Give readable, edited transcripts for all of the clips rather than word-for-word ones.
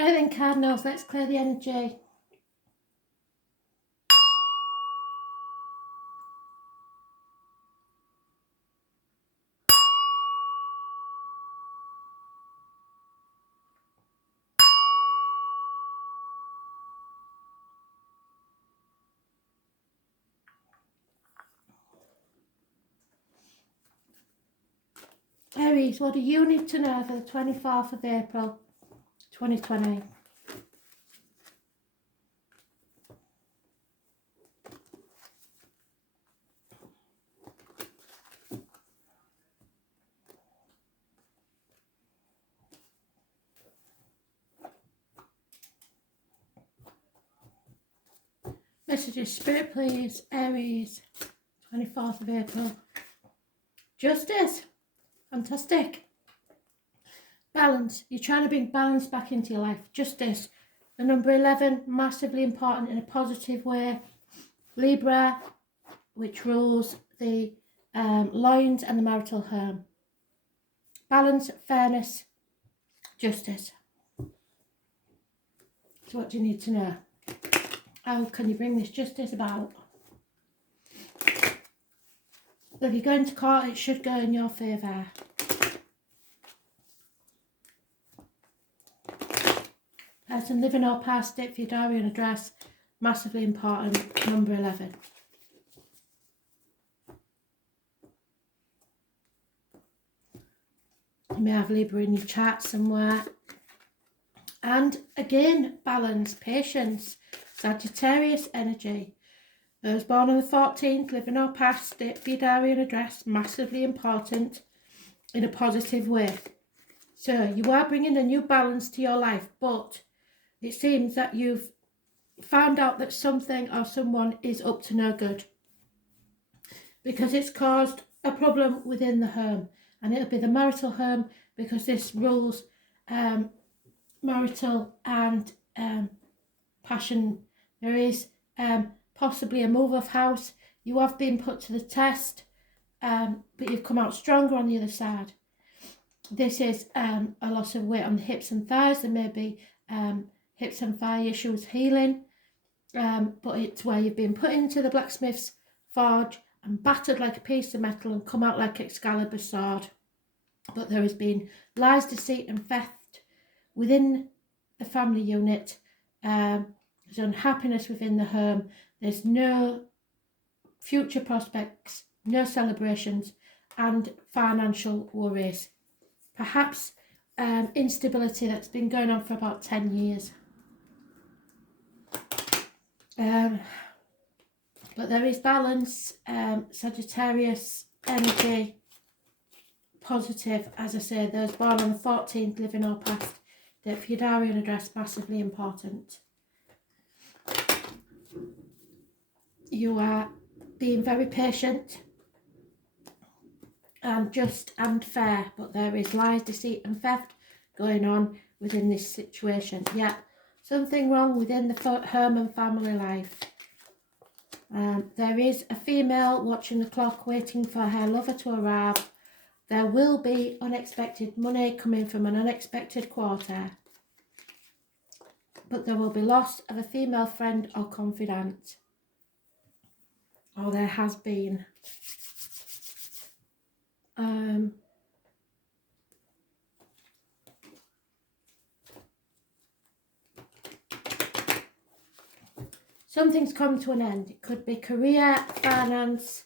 Right then, Cardinals, let's clear the energy. Aries, what do you need to know for the 24th of April 2020? Messages, Spirit please, Aries, 24th of April. Justice, fantastic. Balance, you're trying to bring balance back into your life. Justice, the number 11, massively important in a positive way. Libra, which rules the loins and the marital home. Balance, fairness, justice. So what do you need to know? How can you bring this justice about? If you're going to court, it should go in your favour. Person living or past it for your diary and address, massively important, number 11. You may have Libra in your chat somewhere. And again, balance, patience, Sagittarius energy. Those born on the 14th, living or past it, for your diary and address, massively important in a positive way. So you are bringing a new balance to your life, but it seems that you've found out that something or someone is up to no good because it's caused a problem within the home, and it'll be the marital home because this rules marital and passion. There is possibly a move of house. You have been put to the test, but you've come out stronger on the other side. This is a loss of weight on the hips and thighs. There may be hips and thigh issues healing, but it's where you've been put into the blacksmith's forge and battered like a piece of metal and come out like Excalibur's sword. But there has been lies, deceit and theft within the family unit. There's unhappiness within the home. There's no future prospects, no celebrations and financial worries. Perhaps instability that's been going on for about 10 years. But there is balance, Sagittarius energy, positive. As I say, those born on the 14th, living or past, that for your diary and address, massively important. You are being very patient and just and fair, but there is lies, deceit and theft going on within this situation. Yeah, something wrong within the home and family life. There is a female watching the clock, waiting for her lover to arrive. There will be unexpected money coming from an unexpected quarter, but there will be loss of a female friend or confidant. Or there has been. Something's come to an end. It could be career, finance,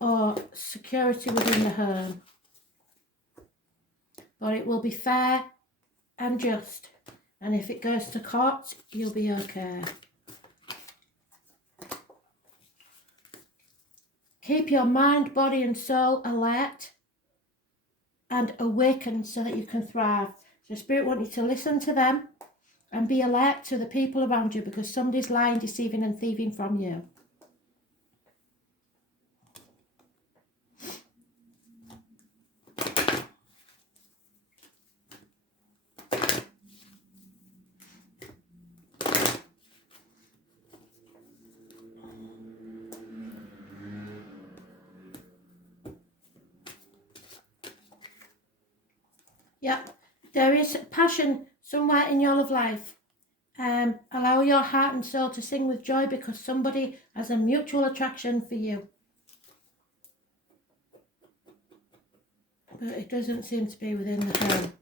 or security within the home. But it will be fair and just. And if it goes to court, you'll be okay. Keep your mind, body and soul alert and awakened so that you can thrive. So Spirit wants you to listen to them and be alert to the people around you, because somebody's lying, deceiving and thieving from you. Yeah, There is passion somewhere in your love life. Allow your heart and soul to sing with joy because somebody has a mutual attraction for you. But it doesn't seem to be within the home.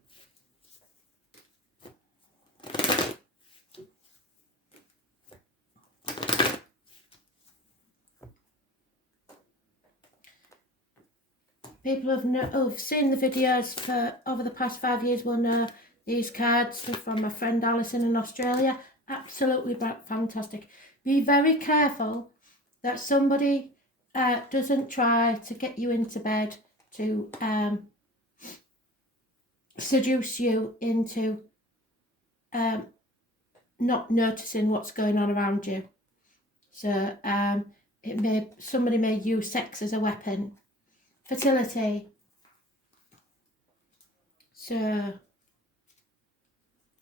People who've seen the videos for over the past 5 years will know these cards from my friend Alison in Australia. Absolutely fantastic. Be very careful that somebody doesn't try to get you into bed to seduce you into not noticing what's going on around you. So somebody may use sex as a weapon. Fertility. So,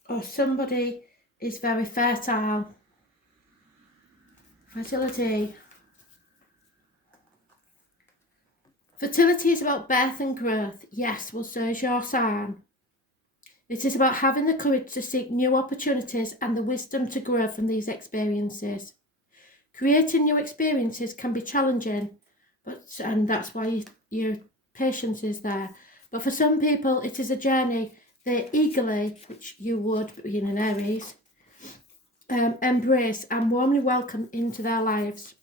or somebody is very fertile. Fertility. Fertility is about birth and growth. Yes, well, so is your sign. It is about having the courage to seek new opportunities and the wisdom to grow from these experiences. Creating new experiences can be challenging, and that's why your patience is there. But for some people, it is a journey they eagerly, which you would, being an Aries, embrace and warmly welcome into their lives.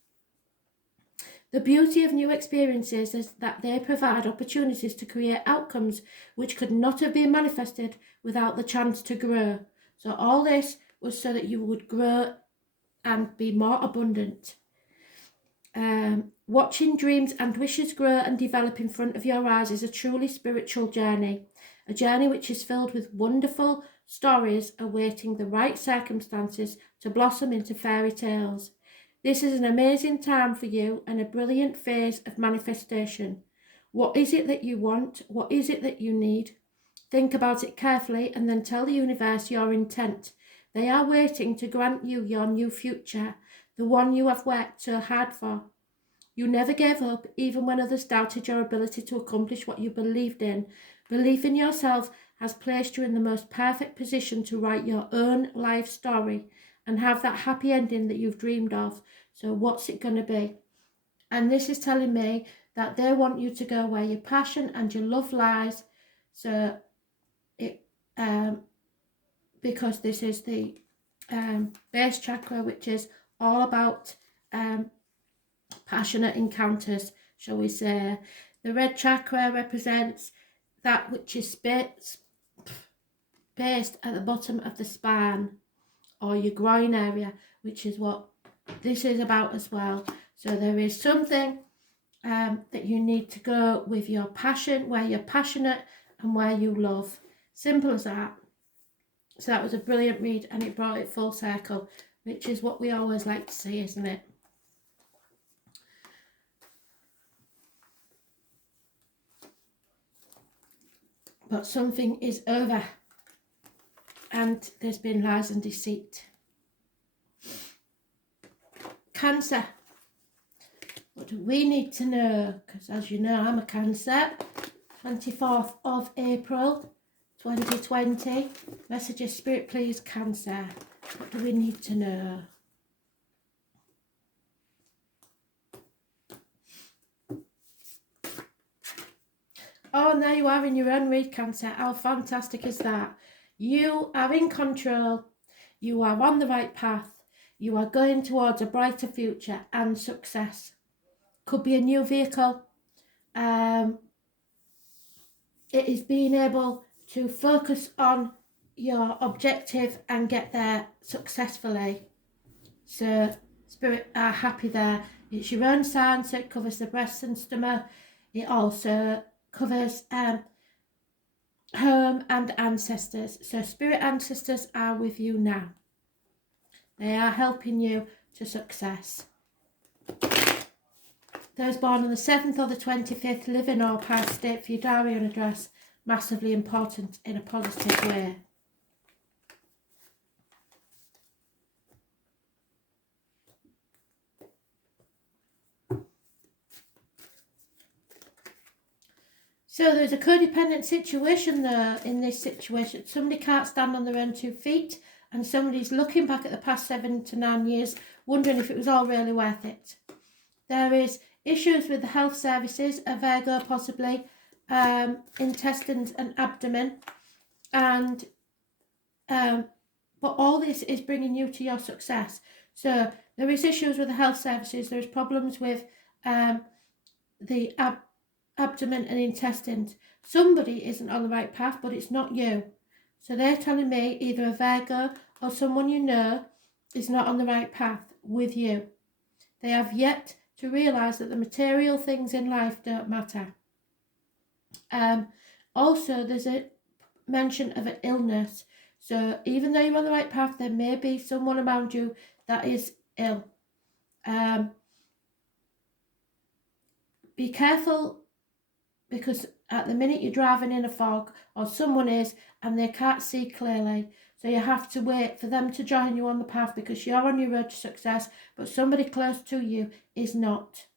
The beauty of new experiences is that they provide opportunities to create outcomes which could not have been manifested without the chance to grow. So all this was so that you would grow and be more abundant. Watching dreams and wishes grow and develop in front of your eyes is a truly spiritual journey, a journey which is filled with wonderful stories awaiting the right circumstances to blossom into fairy tales. This is an amazing time for you and a brilliant phase of manifestation. What is it that you want? What is it that you need? Think about it carefully and then tell the universe your intent. They are waiting to grant you your new future, the one you have worked so hard for. You never gave up, even when others doubted your ability to accomplish what you believed in. Belief in yourself has placed you in the most perfect position to write your own life story and have that happy ending that you've dreamed of. So what's it going to be? And this is telling me that they want you to go where your passion and your love lies. So because this is the base chakra, which is all about passionate encounters, shall we say. The red chakra represents that which is based at the bottom of the spine or your groin area, which is what this is about as well. So there is something that you need to go with your passion, where you're passionate and where you love. Simple as that. So that was a brilliant read and it brought it full circle, which is what we always like to see, isn't it? But something is over and there's been lies and deceit. Cancer. What do we need to know? Because as you know, I'm a Cancer. 24th of April 2020. Messages, Spirit, please, Cancer. What do we need to know? Oh, and there you are in your own read, Cancer. How fantastic is that? You are in control. You are on the right path. You are going towards a brighter future and success. Could be a new vehicle. It is being able to focus on your objective and get there successfully. So Spirit are happy there. It's your own sign, so it covers the breast and stomach. It also covers home and ancestors. So Spirit ancestors are with you now. They are helping you to success. Those born on the 7th or the 25th, live in or past, state for your diary and address. Massively important in a positive way. So there's a codependent situation there in this situation. Somebody can't stand on their own 2 feet, and somebody's looking back at the past 7 to 9 years, wondering if it was all really worth it. There is issues with the health services, a Virgo possibly, intestines and abdomen, and but all this is bringing you to your success. So there is issues with the health services. There's problems with the abdomen and intestines. Somebody isn't on the right path, but it's not you. So they're telling me either a Virgo or someone you know is not on the right path with you. They have yet to realise that the material things in life don't matter. Also, there's a mention of an illness. So even though you're on the right path, there may be someone around you that is ill. Be careful, because at the minute you're driving in a fog, or someone is, and they can't see clearly. So you have to wait for them to join you on the path, because you're on your road to success, but somebody close to you is not.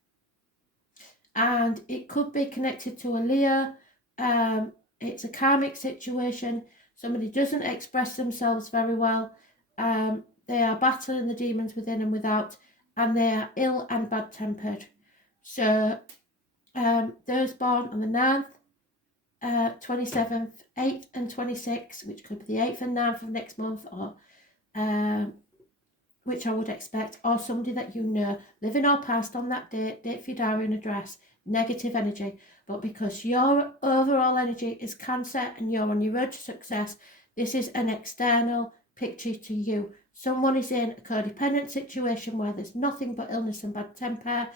And it could be connected to a Leo. It's a karmic situation. Somebody doesn't express themselves very well. They are battling the demons within and without, and they are ill and bad-tempered. So those born on the 9th, 27th, 8th and 26th, which could be the 8th and 9th of next month, or which I would expect, or somebody that you know, living or past on that date for your diary and address, negative energy. But because your overall energy is Cancer and you're on your road to success, this is an external picture to you. Someone is in a codependent situation where there's nothing but illness and bad temper.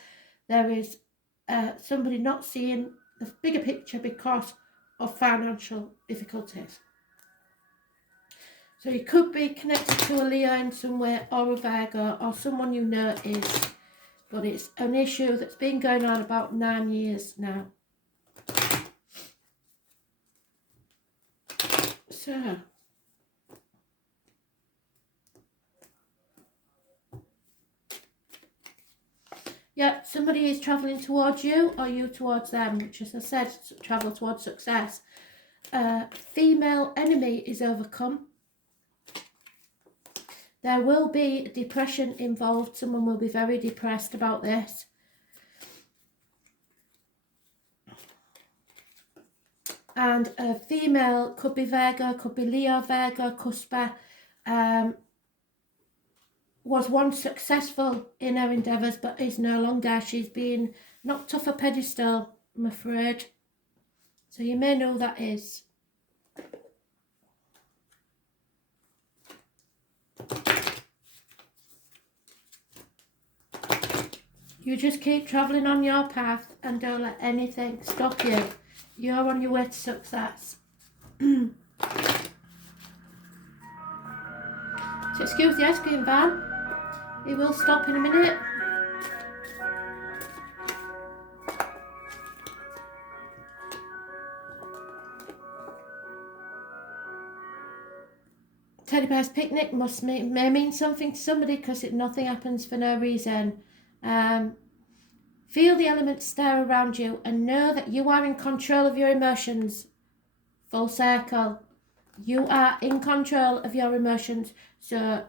There is somebody not seeing the bigger picture because of financial difficulties. So you could be connected to a Leo in some way, or a Virgo, or someone you know is. But it's an issue that's been going on about 9 years now. So, yeah, somebody is travelling towards you, or you towards them, which, as I said, travel towards success. Female enemy is overcome. There will be depression involved. Someone will be very depressed about this. And a female, could be Virgo, could be Leo, Virgo, Cuspa, was once successful in her endeavours, but is no longer. She's been knocked off a pedestal, I'm afraid. So you may know who that is. You just keep travelling on your path and don't let anything stop you. You're on your way to success. So excuse the ice cream van. It will stop in a minute. Teddy bear's picnic may mean something to somebody, because nothing happens for no reason. Feel the elements stir around you and know that you are in control of your emotions. Full circle. You are in control of your emotions. So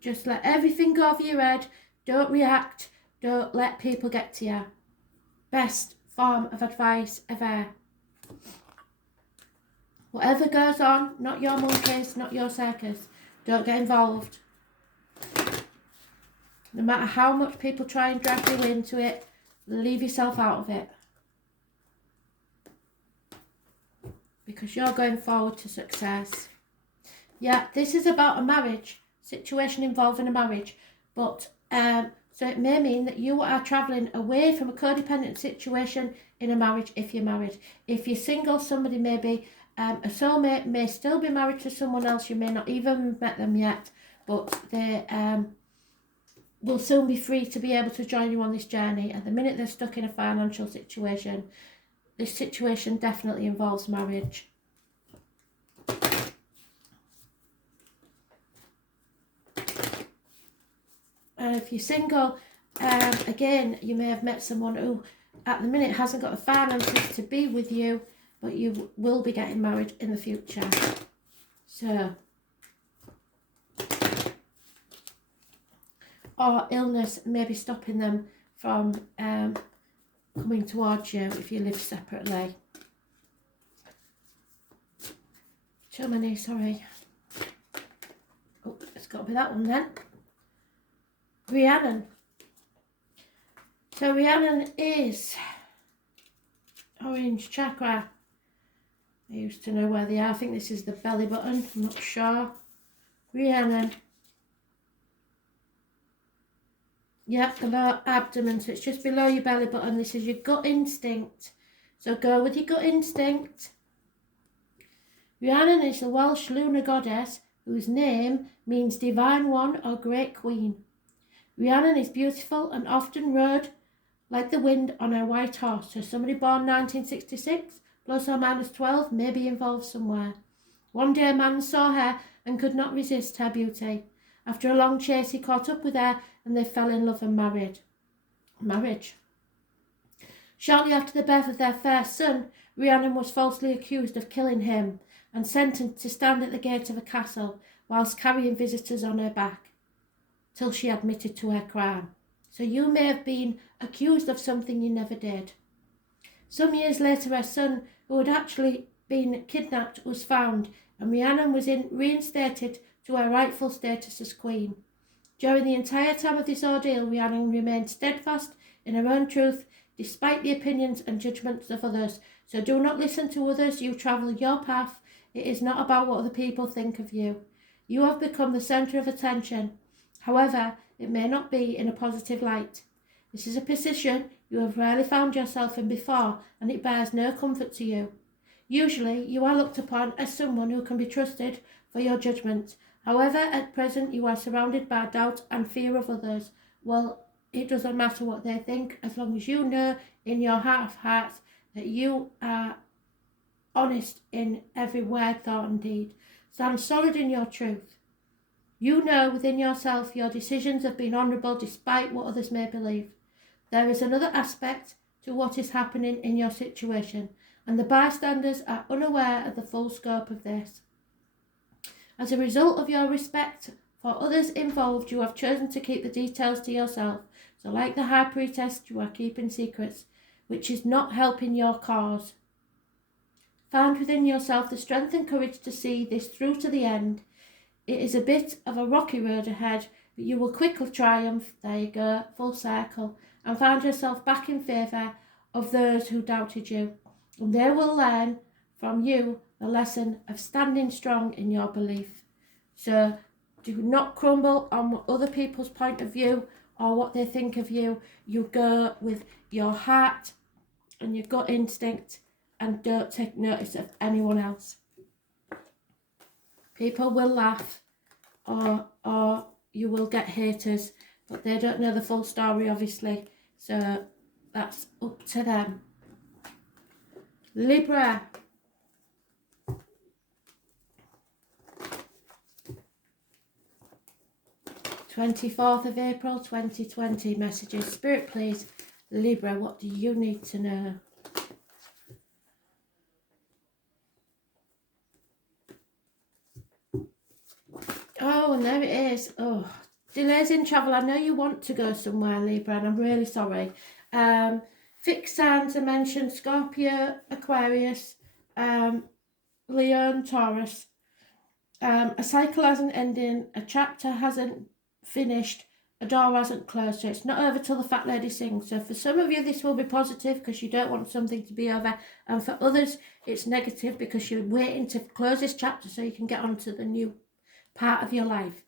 just let everything go over your head. Don't react. Don't let people get to you. Best form of advice ever. Whatever goes on, not your monkeys, not your circus. Don't get involved. No matter how much people try and drag you into it, leave yourself out of it. Because you're going forward to success. Yeah, this is about a marriage, situation involving a marriage. But, so it may mean that you are travelling away from a codependent situation in a marriage if you're married. If you're single, somebody may be, a soulmate may still be married to someone else. You may not even met them yet, but they will soon be free to be able to join you on this journey. At the minute they're stuck in a financial situation, this situation definitely involves marriage. And if you're single, again, you may have met someone who at the minute hasn't got the finances to be with you, but you will be getting married in the future. So, or illness may be stopping them from coming towards you if you live separately. Too many, sorry. Oh, it's got to be that one then. Rhiannon. So Rhiannon is orange chakra. I used to know where they are. I think this is the belly button. I'm not sure. Rhiannon. Yep, below abdomen. So it's just below your belly button. This is your gut instinct. So go with your gut instinct. Rhiannon is the Welsh lunar goddess whose name means divine one or great queen. Rhiannon is beautiful and often rode like the wind on her white horse. So somebody born 1966 plus or minus 12 may be involved somewhere. One day a man saw her and could not resist her beauty. After a long chase he caught up with her and they fell in love and marriage. Shortly after the birth of their first son, Rhiannon was falsely accused of killing him and sentenced to stand at the gate of a castle whilst carrying visitors on her back till she admitted to her crime. So you may have been accused of something you never did. Some years later, her son, who had actually been kidnapped, was found, and Rhiannon was reinstated to her rightful status as queen. During the entire time of this ordeal, Rhiannon remained steadfast in her own truth, despite the opinions and judgments of others. So do not listen to others, you travel your path. It is not about what other people think of you. You have become the centre of attention. However, it may not be in a positive light. This is a position you have rarely found yourself in before, and it bears no comfort to you. Usually, you are looked upon as someone who can be trusted for your judgment. However, at present, you are surrounded by doubt and fear of others. Well, it doesn't matter what they think, as long as you know in your heart of hearts that you are honest in every word, thought and deed. Stand solid in your truth. You know within yourself your decisions have been honourable despite what others may believe. There is another aspect to what is happening in your situation, and the bystanders are unaware of the full scope of this. As a result of your respect for others involved, you have chosen to keep the details to yourself. So like the high priestess, you are keeping secrets, which is not helping your cause. Find within yourself the strength and courage to see this through to the end. It is a bit of a rocky road ahead, but you will quickly triumph, there you go, full circle, and find yourself back in favour of those who doubted you. And they will learn from you the lesson of standing strong in your belief. So do not crumble on other people's point of view or what they think of you. You go with your heart and your gut instinct and don't take notice of anyone else. People will laugh or you will get haters, but they don't know the full story, obviously. So that's up to them. Libra. (24th of April 2020). Messages. Spirit, please. Libra, what do you need to know? Oh, and there it is. Oh, delays in travel. I know you want to go somewhere, Libra, and I'm really sorry. Fixed signs are mentioned: Scorpio, Aquarius, Leo and Taurus. A cycle hasn't ended, a chapter hasn't finished, a door hasn't closed, so it's not over till the fat lady sings. So for some of you this will be positive because you don't want something to be over, and for others it's negative because you're waiting to close this chapter so you can get on to the new part of your life.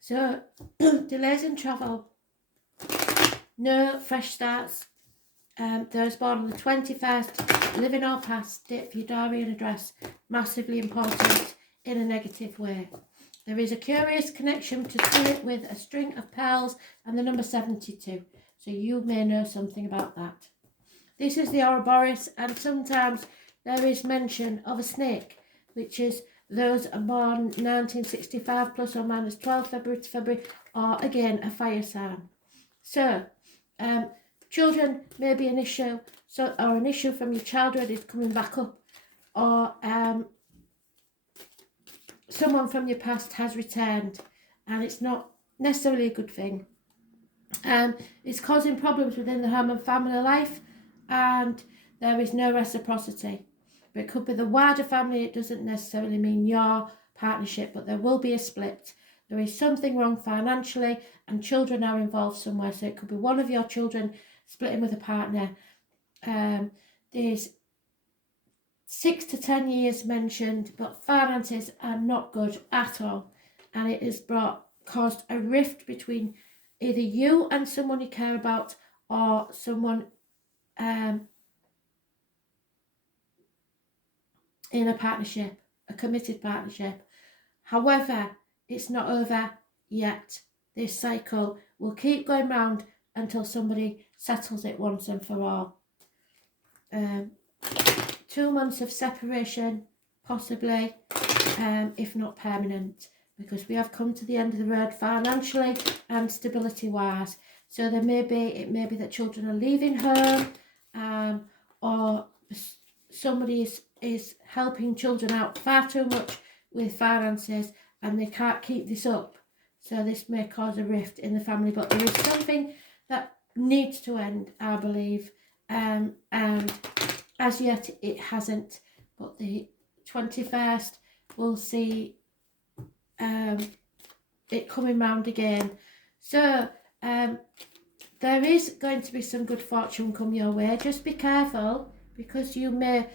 So delays in travel, no fresh starts. Those born on the 21st, living or past, date for your diary and address, massively important in a negative way. There is a curious connection to spirit with a string of pearls and the number 72, so you may know something about that. This is the Ouroboros, and sometimes there is mention of a snake, which is those born 1965 plus or minus 12 February to February, or again a fire sign. So, children may be an issue, or an issue from your childhood is coming back up. or someone from your past has returned, and it's not necessarily a good thing. It's causing problems within the home and family life, and there is no reciprocity. But it could be the wider family. It doesn't necessarily mean your partnership, but there will be a split. There is something wrong financially, and children are involved somewhere. So it could be one of your children splitting with a partner. There's 6 to 10 years mentioned, but finances are not good at all, and it has caused a rift between either you and someone you care about, or someone in a partnership, a committed partnership. However, it's not over yet. This cycle will keep going round until somebody settles it once and for all. 2 months of separation, possibly, if not permanent, because we have come to the end of the road financially and stability wise. So it may be that children are leaving home, or somebody is helping children out far too much with finances, and they can't keep this up. So this may cause a rift in the family, but there is something that needs to end, I believe, and as yet it hasn't. But the 21st we'll see it coming round again. So there is going to be some good fortune come your way. Just be careful, because you may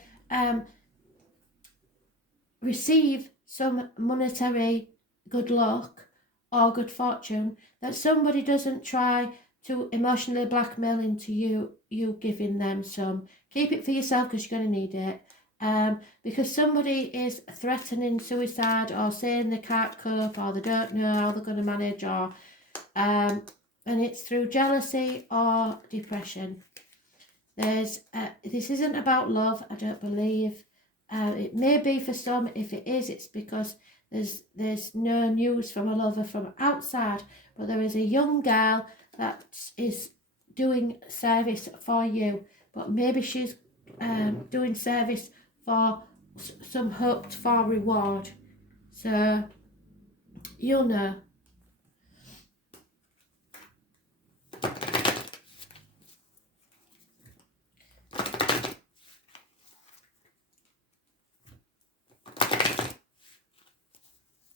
receive some monetary good luck or good fortune that somebody doesn't try to emotionally blackmail into you giving them some. Keep it for yourself, because you're going to need it. Because somebody is threatening suicide, or saying they can't cope, or they don't know how they're going to manage, or and it's through jealousy or depression. This isn't about love, I don't believe. It may be for some. If it is, it's because there's no news from a lover from outside, but there is a young girl that is doing service for you, but maybe she's doing service for some hoped for reward. So you'll know.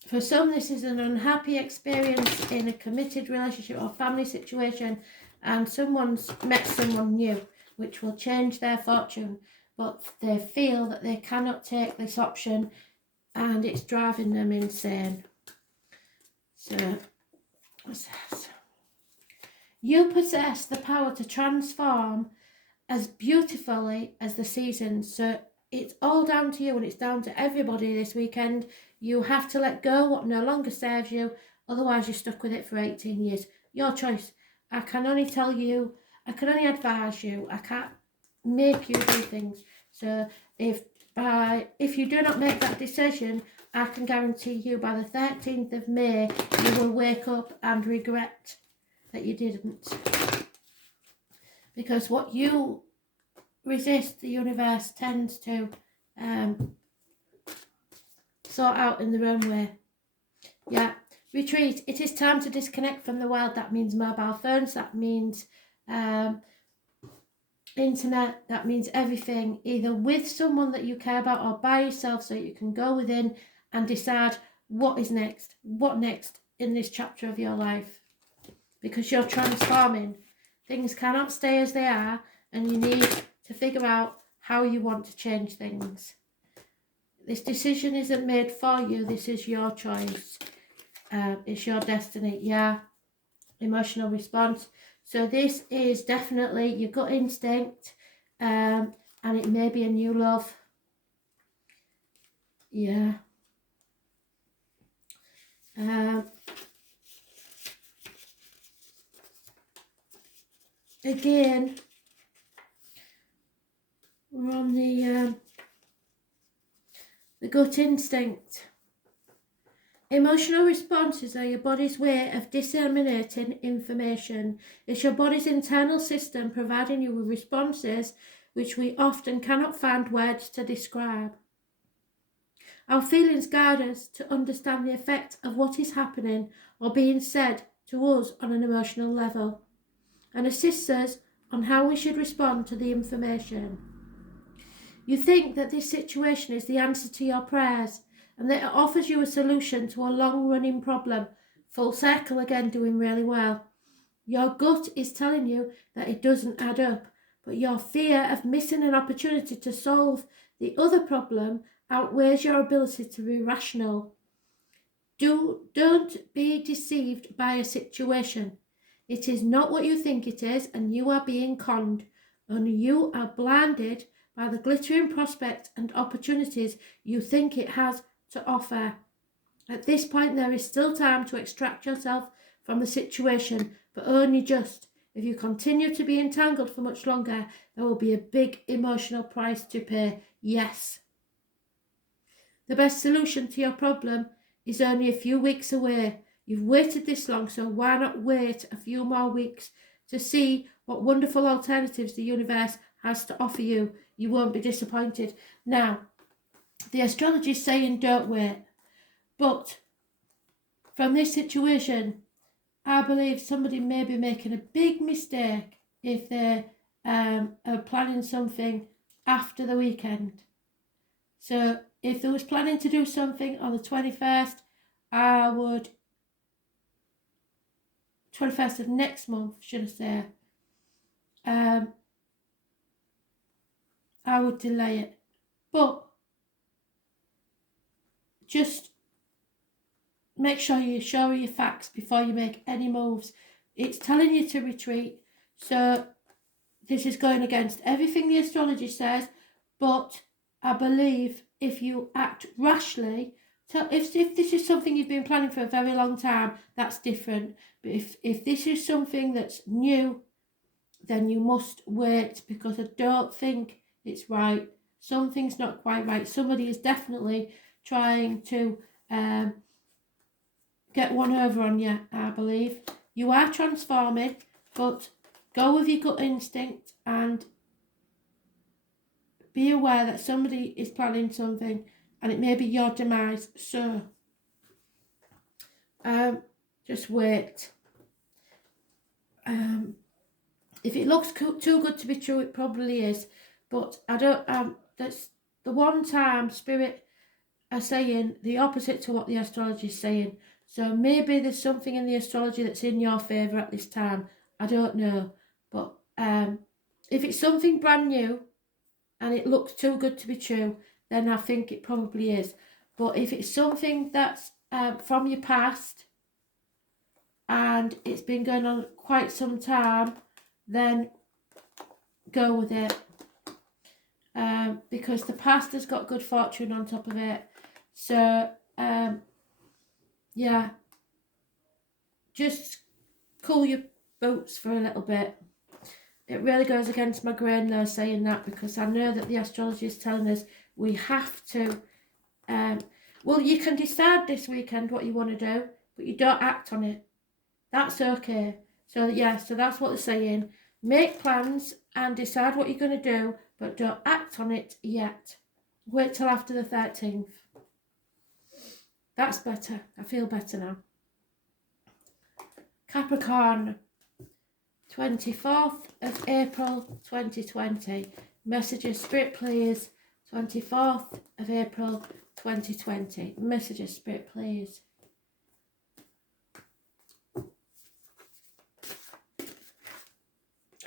For some, this is an unhappy experience in a committed relationship or family situation, and someone's met someone new, which will change their fortune, but they feel that they cannot take this option, and it's driving them insane. So, what's this? You possess the power to transform as beautifully as the seasons. So it's all down to you, and it's down to everybody this weekend. You have to let go what no longer serves you, otherwise you're stuck with it for 18 years. Your choice. I can only tell you, I can only advise you, I can't make you do things. So if you do not make that decision, I can guarantee you by the 13th of May, you will wake up and regret that you didn't. Because what you resist, the universe tends to sort out in their own way. Yeah. Retreat. It is time to disconnect from the world. That means mobile phones. That means internet. That means everything. Either with someone that you care about, or by yourself, so you can go within and decide what is next. What next in this chapter of your life. Because you're transforming. Things cannot stay as they are, and you need to figure out how you want to change things. This decision isn't made for you. This is your choice. It's your destiny. Yeah. Emotional response. So this is definitely your gut instinct, and it may be a new love. Yeah. Again, we're on the gut instinct. Emotional responses are your body's way of disseminating information. It's your body's internal system providing you with responses which we often cannot find words to describe. Our feelings guide us to understand the effect of what is happening or being said to us on an emotional level, and assists us on how we should respond to the information. You think that this situation is the answer to your prayers and that it offers you a solution to a long-running problem. Full circle again, doing really well. Your gut is telling you that it doesn't add up, but your fear of missing an opportunity to solve the other problem outweighs your ability to be rational. Don't be deceived by a situation. It is not what you think it is, and you are being conned. Only you are blinded by the glittering prospect and opportunities you think it has to offer. At this point, there is still time to extract yourself from the situation, but only just. If you continue to be entangled for much longer, there will be a big emotional price to pay. Yes. The best solution to your problem is only a few weeks away. You've waited this long, so why not wait a few more weeks to see what wonderful alternatives the universe has to offer you. You won't be disappointed. Now, the astrology is saying don't wait, but from this situation, I believe somebody may be making a big mistake if they are planning something after the weekend. So if they was planning to do something on the 21st, 21st of next month, should I say, I would delay it. But just make sure you're sure of your facts before you make any moves. It's telling you to retreat, so this is going against everything the astrology says, but I believe if you act rashly, so if this is something you've been planning for a very long time, that's different. But if this is something that's new, then you must wait, because I don't think it's right. Something's not quite right. Somebody is definitely trying to get one over on you, I believe. You are transforming, but go with your gut instinct and be aware that somebody is planning something and it may be your demise. So just wait. If it looks too good to be true, it probably is. But I don't. That's the one time Spirit are saying the opposite to what the astrology is saying. So maybe there's something in the astrology that's in your favour at this time. I don't know. But if it's something brand new and it looks too good to be true, then I think it probably is. But if it's something that's from your past and it's been going on quite some time, then go with it. Because the past has got good fortune on top of it. So, yeah, just cool your boots for a little bit. It really goes against my grain though saying that, because I know that the astrology is telling us we have to, well, you can decide this weekend what you want to do, but you don't act on it. That's okay. So yeah, so that's what they're saying. Make plans and decide what you're going to do, but don't act on it yet. Wait till after the 13th. That's better. I feel better now. Capricorn, 24th of April 2020. Messages, Spirit please. 24th of April 2020. Messages, Spirit please.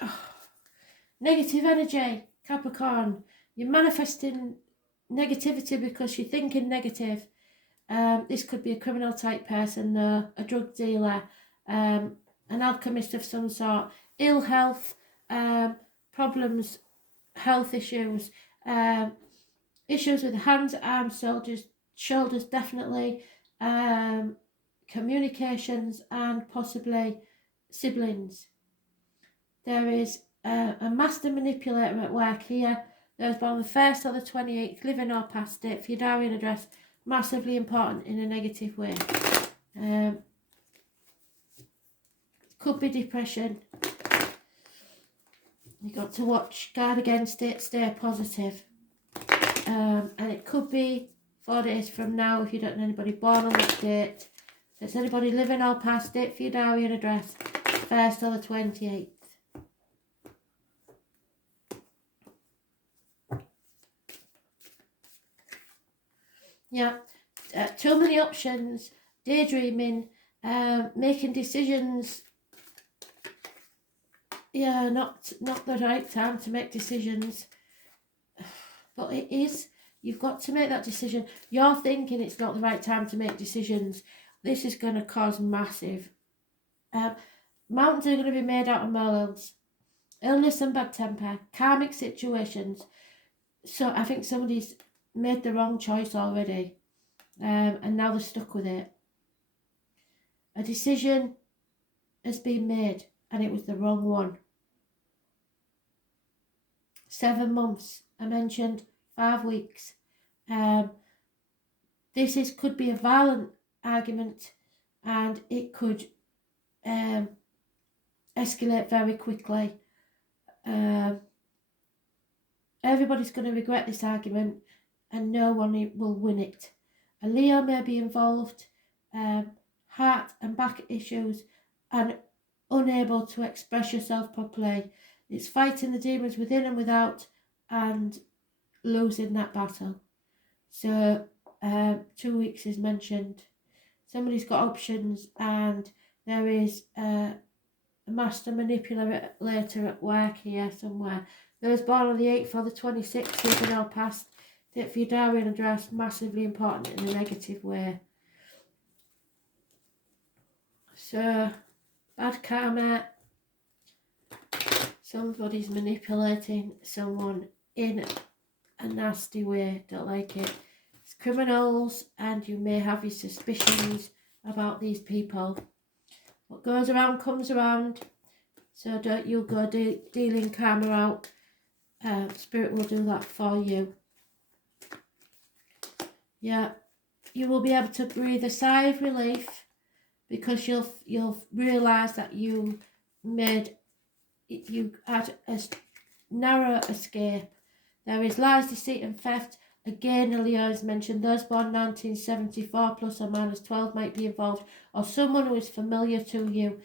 Oh. Negative energy, Capricorn. You're manifesting negativity because you're thinking negative. This could be a criminal type person, a drug dealer, an alchemist of some sort, ill health, problems, health issues, issues with hands, arms, shoulders definitely, communications, and possibly siblings. There is a master manipulator at work here. There's born the 1st or the 28th, living or past it, for your diary and address. Massively important in a negative way. Could be depression. You got to watch, guard against it, stay positive. And it could be 4 days from now, if you don't know anybody born on that date. So it's anybody living or past, date for your diary and address, 1st or the 28th. Yeah, too many options, daydreaming, making decisions. Yeah, not the right time to make decisions. But it is. You've got to make that decision. You're thinking it's not the right time to make decisions. This is going to cause massive. Mountains are going to be made out of molehills. Illness and bad temper. Karmic situations. So I think somebody's made the wrong choice already. And now they're stuck with it. A decision has been made and it was the wrong one. 7 months. I mentioned 5 weeks. This could be a violent argument and it could escalate very quickly. Everybody's going to regret this argument and no one will win it. A Leo may be involved, heart and back issues, and unable to express yourself properly. It's fighting the demons within and without and losing that battle. So 2 weeks is mentioned. Somebody's got options and there is a master manipulator at work here somewhere. Those born on the 8th or the 26th, even or past, date for your diary and address, massively important in a negative way. So, bad karma. Somebody's manipulating someone in a nasty way. Don't like it. It's criminals and you may have your suspicions about these people. What goes around comes around. So don't you go dealing karma out. Spirit will do that for you. Yeah, you will be able to breathe a sigh of relief because you'll realise that you had a narrow escape. There is lies, deceit and theft. Again, Leo has mentioned those born 1974 plus or minus 12 might be involved, or someone who is familiar to you.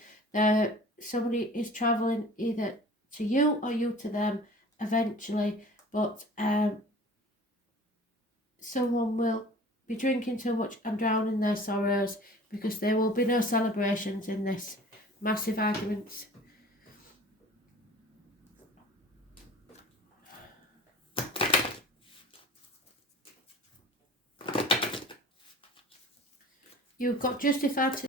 Somebody is travelling either to you or you to them eventually, but someone will be drinking too much and drowning their sorrows because there will be no celebrations in this. Massive arguments. You've got justified to